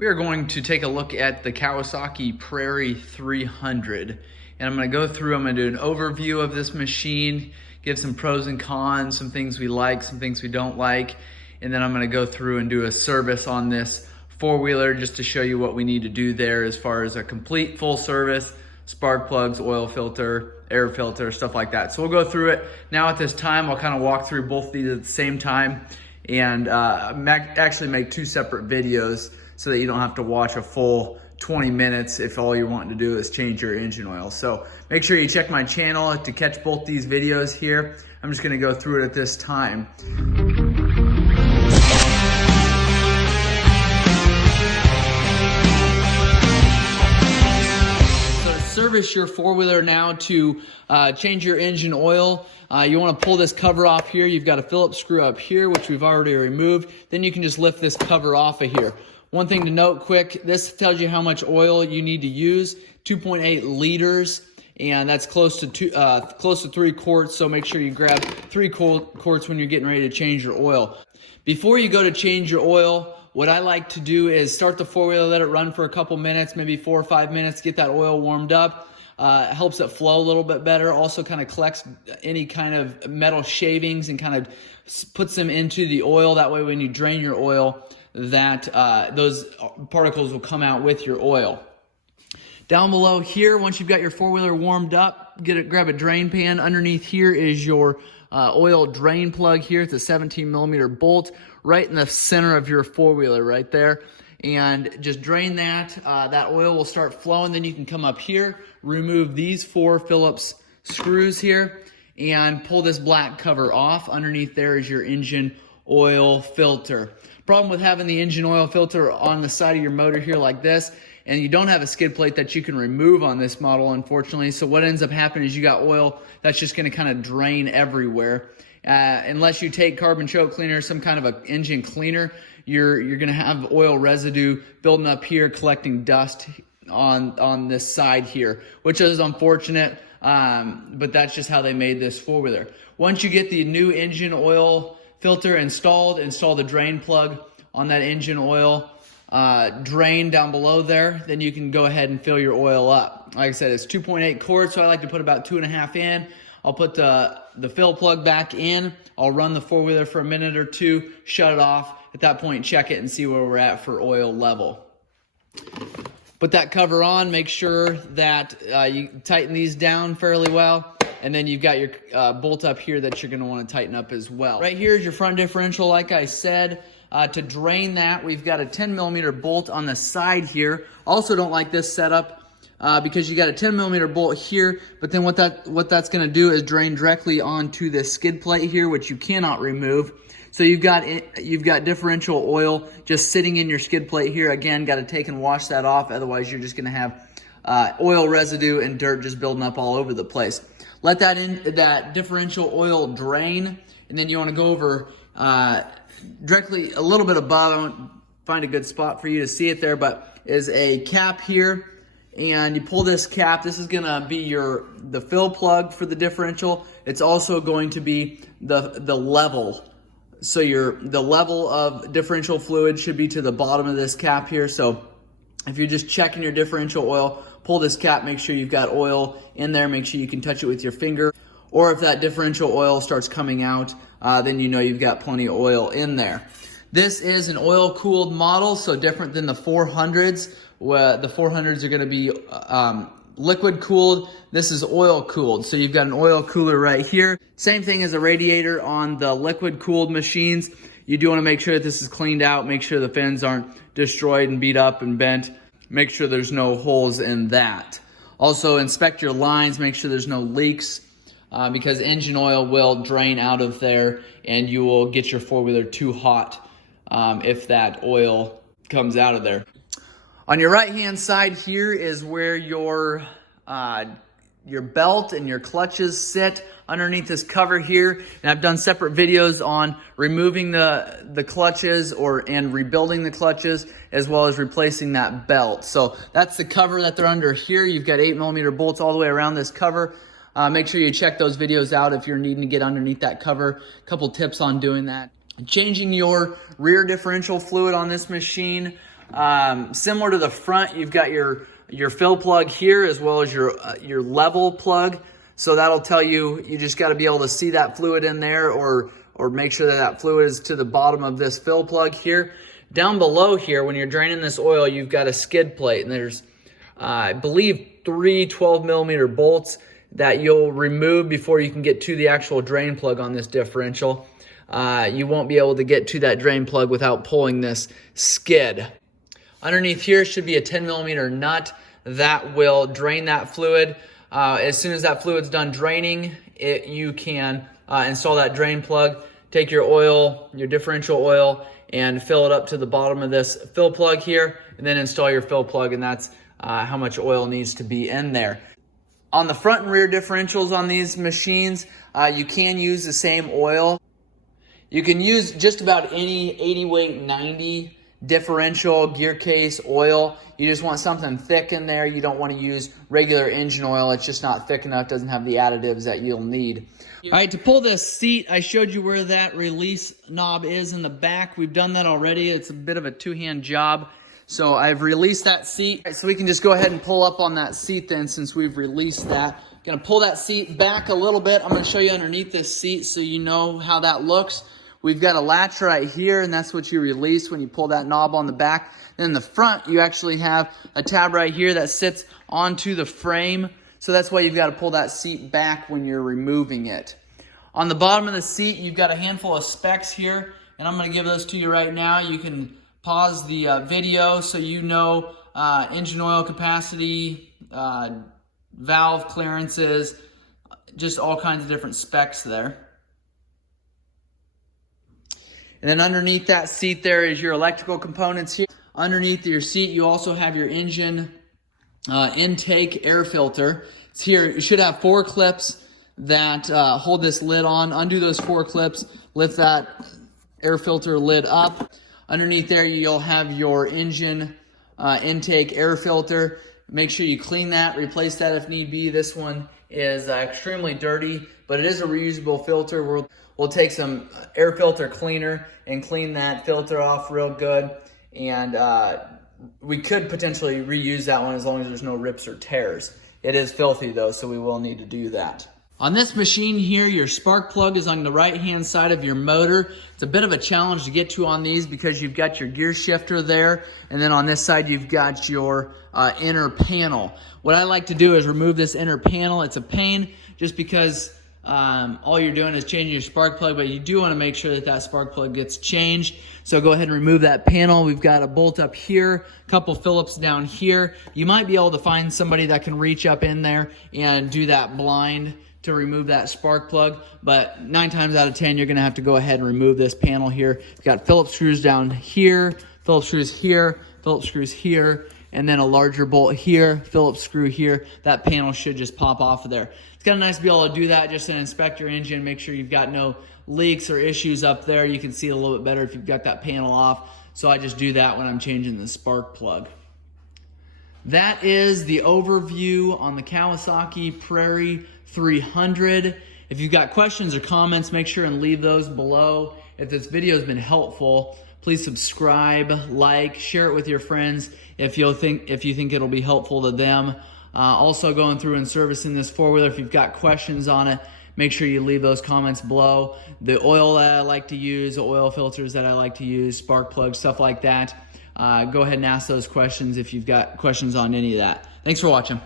We are going to take a look at the Kawasaki Prairie 300, and I'm going to go through, I'm going to do an overview of this machine, give some pros and cons, some things we like, some things we don't like, and then I'm going to go through and do a service on this four-wheeler just to show you what we need to do there as far as a complete full service, spark plugs, oil filter, air filter, stuff like that. So we'll go through it. Now at this time, I'll kind of walk through both of these at the same time and actually make two separate videos so that you don't have to watch a full 20 minutes if all you're wanting to do is change your engine oil. So make sure you check my channel to catch both these videos here. I'm just gonna go through it at this time. Service your four-wheeler now to change your engine oil. You want to pull this cover off here. You've got a Phillips screw up here, which we've already removed. Then you can just lift this cover off of here. One thing to note quick, this tells you how much oil you need to use, 2.8 liters, and that's close to 3 quarts, so make sure you grab 3 quarts when you're getting ready to change your oil. Before you go to change your oil, what I like to do is start the four-wheeler, let it run for a couple minutes, maybe 4 or 5 minutes, get that oil warmed up. It helps it flow a little bit better. Also kind of collects any kind of metal shavings and kind of puts them into the oil. That way when you drain your oil, that those particles will come out with your oil. Down below here, once you've got your four-wheeler warmed up, grab a drain pan. Underneath here is your oil drain plug here. It's a 17mm bolt right in the center of your four-wheeler right there. And just drain that. That oil will start flowing. Then you can come up here, remove these 4 Phillips screws here, and pull this black cover off. Underneath there is your engine oil filter. Problem with having the engine oil filter on the side of your motor here like this, and you don't have a skid plate that you can remove on this model, unfortunately. So what ends up happening is you got oil that's just going to kind of drain everywhere. Unless you take carbon choke cleaner, some kind of an engine cleaner, you're going to have oil residue building up here, collecting dust on this side here, which is unfortunate, but that's just how they made this four-wheeler. Once you get the new engine oil filter install the drain plug on that engine oil drain down below there, then you can go ahead and fill your oil up. Like I said, it's 2.8 quarts, so I like to put about 2.5 in. I'll put the fill plug back in. I'll run the four-wheeler for a minute or two, shut it off. At that point, check it and see where we're at for oil level. Put that cover on, make sure that you tighten these down fairly well. And then you've got your bolt up here that you're going to want to tighten up as well. Right here is your front differential, like I said. To drain that, we've got a 10mm bolt on the side here. Also don't like this setup because you got a 10mm bolt here, but then what that's going to do is drain directly onto this skid plate here, which you cannot remove. So you've got differential oil just sitting in your skid plate here. Again, got to take and wash that off, otherwise you're just going to have oil residue and dirt just building up all over the place. Let that differential oil drain, and then you want to go over directly a little bit above. I won't find a good spot for you to see it there, but is a cap here, and you pull this cap. This is going to be the fill plug for the differential. It's also going to be the level. So the level of differential fluid should be to the bottom of this cap here. So if you're just checking your differential oil, pull this cap, make sure you've got oil in there, make sure you can touch it with your finger. Or if that differential oil starts coming out, then you know you've got plenty of oil in there. This is an oil-cooled model, so different than the 400s. Where the 400s are going to be liquid-cooled. This is oil-cooled, so you've got an oil cooler right here. Same thing as a radiator on the liquid-cooled machines. You do want to make sure that this is cleaned out, make sure the fins aren't destroyed and beat up and bent. Make sure there's no holes in that. Also, inspect your lines, make sure there's no leaks because engine oil will drain out of there and you will get your four-wheeler too hot if that oil comes out of there. On your right-hand side here is where your belt and your clutches sit underneath this cover here. And I've done separate videos on removing the clutches and rebuilding the clutches, as well as replacing that belt. So that's the cover that they're under here. You've got 8mm bolts all the way around this cover. Make sure you check those videos out if you're needing to get underneath that cover. A couple tips on doing that. Changing your rear differential fluid on this machine. Similar to the front, you've got your fill plug here as well as your level plug. So that'll tell you, you just got to be able to see that fluid in there, or make sure that that fluid is to the bottom of this fill plug here. Down below here, when you're draining this oil, you've got a skid plate, and there's, I believe, 3 12mm bolts that you'll remove before you can get to the actual drain plug on this differential. You won't be able to get to that drain plug without pulling this skid. Underneath here should be a 10mm nut that will drain that fluid. As soon as that fluid's done draining, you can install that drain plug, take your oil, your differential oil, and fill it up to the bottom of this fill plug here, and then install your fill plug, and that's how much oil needs to be in there. On the front and rear differentials on these machines, you can use the same oil. You can use just about any 80 weight 90 differential gear case oil. You just want something thick in there. You don't want to use regular engine oil. It's just not thick enough, doesn't have the additives that you'll need. All right, to pull this seat, I showed you where that release knob is in the back. We've done that already. It's a bit of a two-hand job. So I've released that seat. So we can just go ahead and pull up on that seat then, since we've released that. Gonna pull that seat back a little bit. I'm gonna show you underneath this seat so you know how that looks. We've got a latch right here, and that's what you release when you pull that knob on the back. Then in the front, you actually have a tab right here that sits onto the frame. So that's why you've got to pull that seat back when you're removing it. On the bottom of the seat, you've got a handful of specs here, and I'm going to give those to you right now. You can pause the video so you know engine oil capacity, valve clearances, just all kinds of different specs there. And then underneath that seat there is your electrical components here. Underneath your seat, you also have your engine intake air filter. It's here. You should have 4 clips that hold this lid on. Undo those 4 clips, lift that air filter lid up. Underneath there, you'll have your engine intake air filter. Make sure you clean that, replace that if need be. This one is extremely dirty, but it is a reusable filter. We'll take some air filter cleaner and clean that filter off real good. And we could potentially reuse that one as long as there's no rips or tears. It is filthy though, so we will need to do that. On this machine here, your spark plug is on the right-hand side of your motor. It's a bit of a challenge to get to on these because you've got your gear shifter there, and then on this side you've got your inner panel. What I like to do is remove this inner panel. It's a pain just because all you're doing is changing your spark plug, but you do want to make sure that that spark plug gets changed. So go ahead and remove that panel. We've got a bolt up here, a couple Phillips down here. You might be able to find somebody that can reach up in there and do that blind to remove that spark plug, but 9 times out of 10 you're going to have to go ahead and remove this panel here. You've got Phillips screws down here, Phillips screws here, Phillips screws here, and then a larger bolt here, Phillips screw here. That panel should just pop off of there. It's kind of nice to be able to do that just to inspect your engine, make sure you've got no leaks or issues up there. You can see it a little bit better if you've got that panel off. So I just do that when I'm changing the spark plug. That is the overview on the Kawasaki Prairie 300. If you've got questions or comments, make sure and leave those below. If this video has been helpful, please subscribe, like, share it with your friends if you think it'll be helpful to them. Also going through and servicing this four-wheeler, if you've got questions on it, make sure you leave those comments below. The oil that I like to use, the oil filters that I like to use, spark plugs, stuff like that. Go ahead and ask those questions if you've got questions on any of that. Thanks for watching.